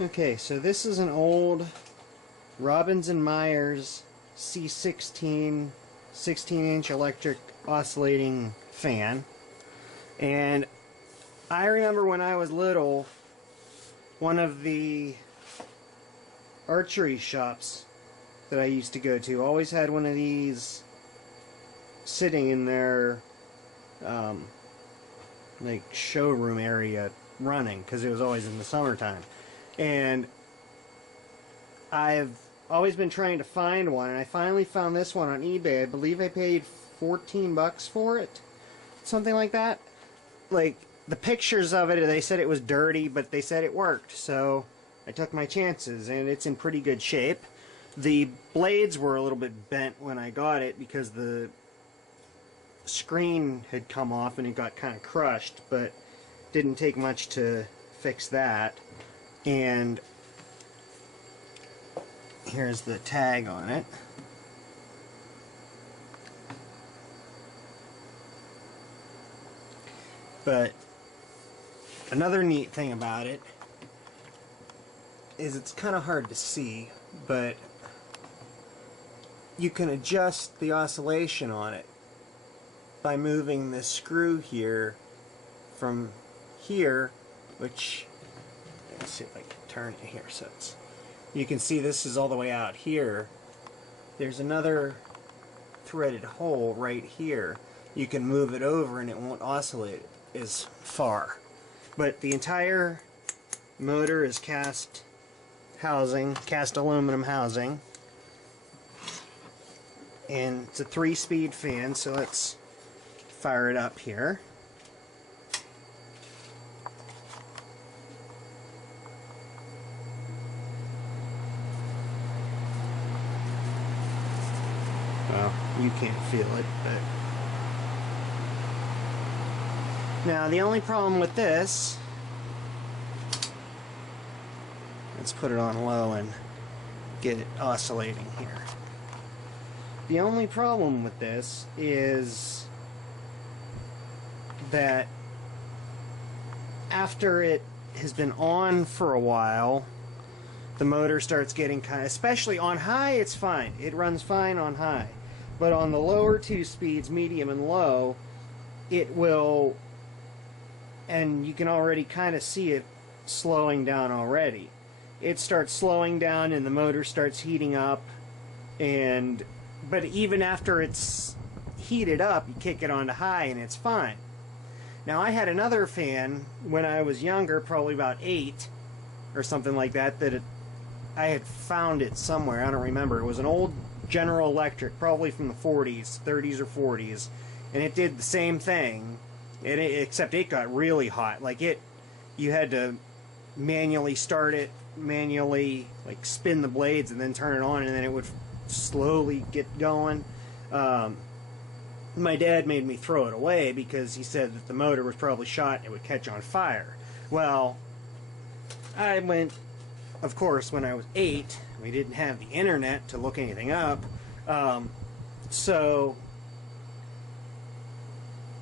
Okay, so this is an old Robbins and Myers C-16 16-inch electric oscillating fan. And I remember when I was little, one of the archery shops that I used to go to always had one of these sitting in their like showroom area running, because it was always in the summertime. And I've always been trying to find one, and I finally found this one on eBay. I believe I paid 14 bucks for it, something like that. Like, the pictures of it, they said it was dirty, but they said it worked, so I took my chances, and it's in pretty good shape. The blades were a little bit bent when I got it because the screen had come off and it got kind of crushed, but didn't take much to fix that. And here's the tag on it. But another neat thing about it is it's kind of hard to see, but you can adjust the oscillation on it by moving this screw here from here, which, let's see if I can turn it here so it's, you can see this is all the way out here. There's another threaded hole right here. You can move it over and it won't oscillate as far. But the entire motor is cast aluminum housing. And it's a 3-speed fan, so let's fire it up here. Well, you can't feel it, but now the only problem with this, let's put it on low and get it oscillating here. The only problem with this is that after it has been on for a while, the motor starts getting kind of, especially on high, it's fine. It runs fine on high. But on the lower two speeds, medium and low, it will, and you can already kind of see it slowing down already. It starts slowing down and the motor starts heating up, but even after it's heated up, you kick it onto high and it's fine. Now, I had another fan when I was younger, probably about 8 or something like that, I had found it somewhere, I don't remember. It was an old General Electric, probably from the 40s, 30s or 40s, and it did the same thing, except it got really hot. Like, you had to manually start it, manually like spin the blades and then turn it on, and then it would slowly get going. My dad made me throw it away because he said that the motor was probably shot and it would catch on fire. Well, I went, of course, when I was 8, we didn't have the internet to look anything up, so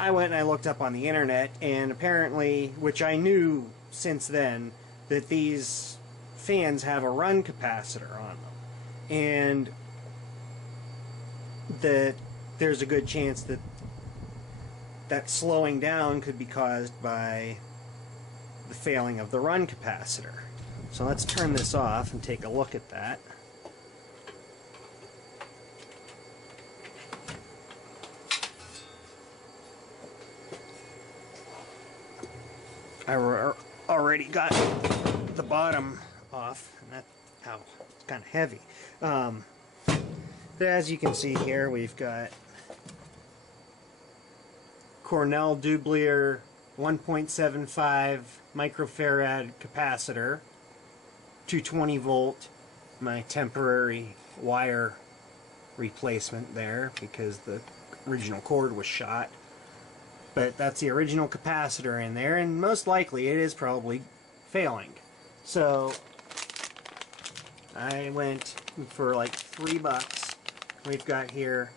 I went and I looked up on the internet, and apparently, which I knew since then, that these fans have a run capacitor on them, and that there's a good chance that that slowing down could be caused by the failing of the run capacitor. So let's turn this off and take a look at that. I already got the bottom off, and it's kind of heavy. But as you can see here, we've got Cornell Dublier 1.75 microfarad capacitor, 220 volt, my temporary wire replacement there because the original cord was shot. But that's the original capacitor in there, and most likely it is probably failing. So I went for like $3. We've got here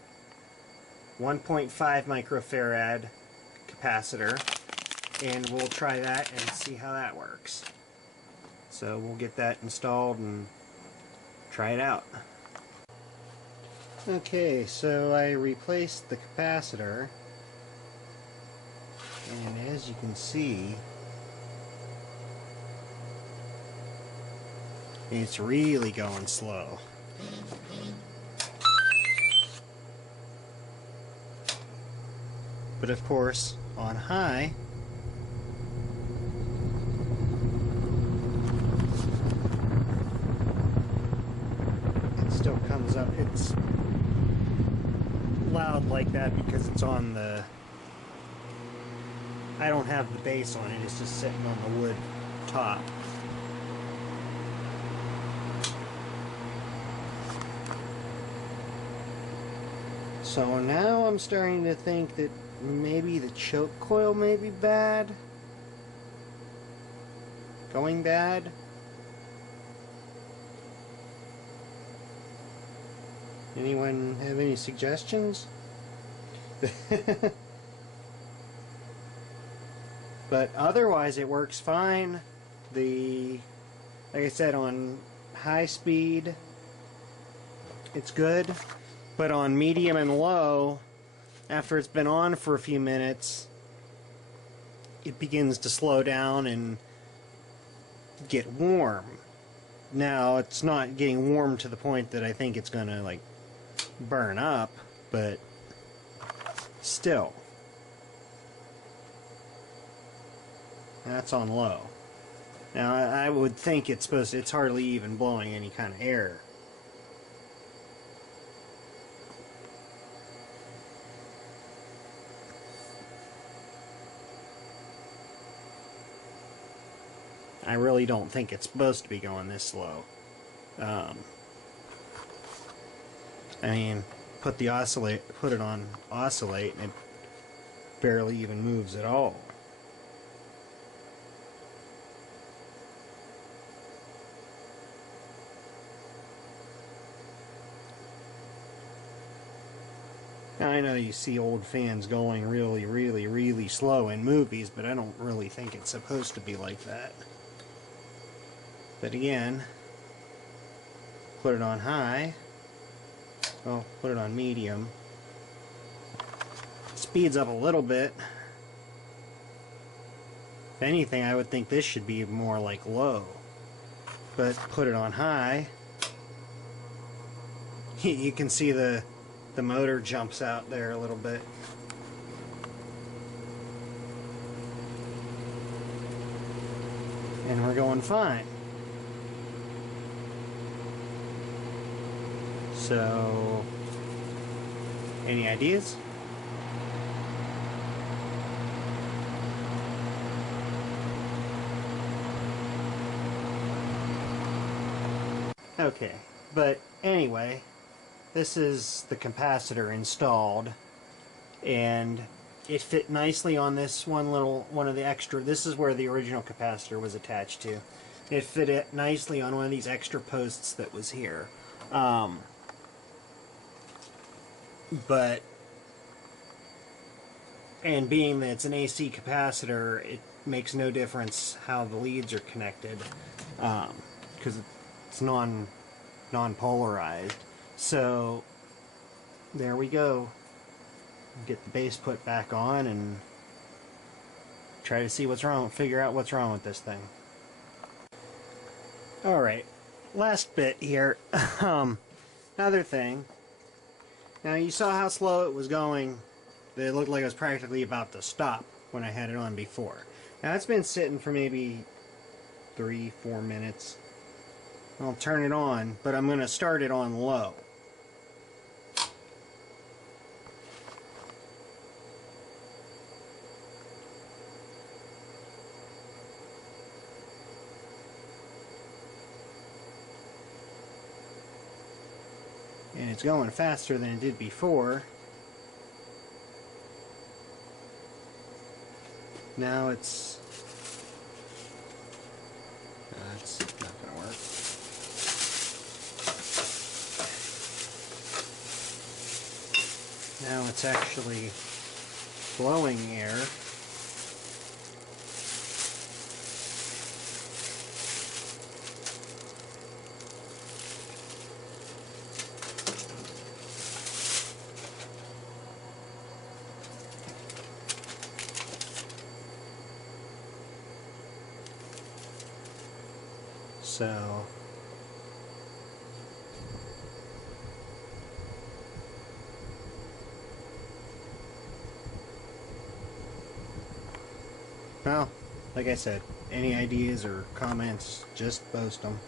1.5 microfarad capacitor, and we'll try that and see how that works. So we'll get that installed and try it out. Okay, so I replaced the capacitor, and as you can see, it's really going slow. But of course, on high, it still comes up. It's loud like that because it's on the... I don't have the base on it, it's just sitting on the wood top. So now I'm starting to think that maybe the choke coil may be bad. Going bad. Anyone have any suggestions? But otherwise it works fine. Like I said, on high speed it's good, but on medium and low, after it's been on for a few minutes, it begins to slow down and get warm. Now it's not getting warm to the point that I think it's gonna like burn up, but still. That's on low. Now I would think it's hardly even blowing any kind of air. I really don't think it's supposed to be going this slow. I mean, put it on oscillate, and it barely even moves at all. Now, I know you see old fans going really, really, really slow in movies, but I don't really think it's supposed to be like that. But again, put it on high. Well, put it on medium. Speeds up a little bit. If anything, I would think this should be more like low. But put it on high. You can see the motor jumps out there a little bit. And we're going fine. So, any ideas? Okay, but anyway, this is the capacitor installed, and it fit nicely on this one of the extra. This is where the original capacitor was attached to. It fit it nicely on one of these extra posts that was here. And being that it's an AC capacitor, it makes no difference how the leads are connected, because it's non-polarized. So there we go. Get the base put back on and try to see what's wrong, figure out what's wrong with this thing. Alright, last bit here. Another thing. Now you saw how slow it was going. It looked like it was practically about to stop when I had it on before. Now it's been sitting for maybe 3-4 minutes. I'll turn it on, but I'm going to start it on low. And it's going faster than it did before. Now it's that's not going to work. Now it's actually blowing air. So well, like I said, any ideas or comments, just post them.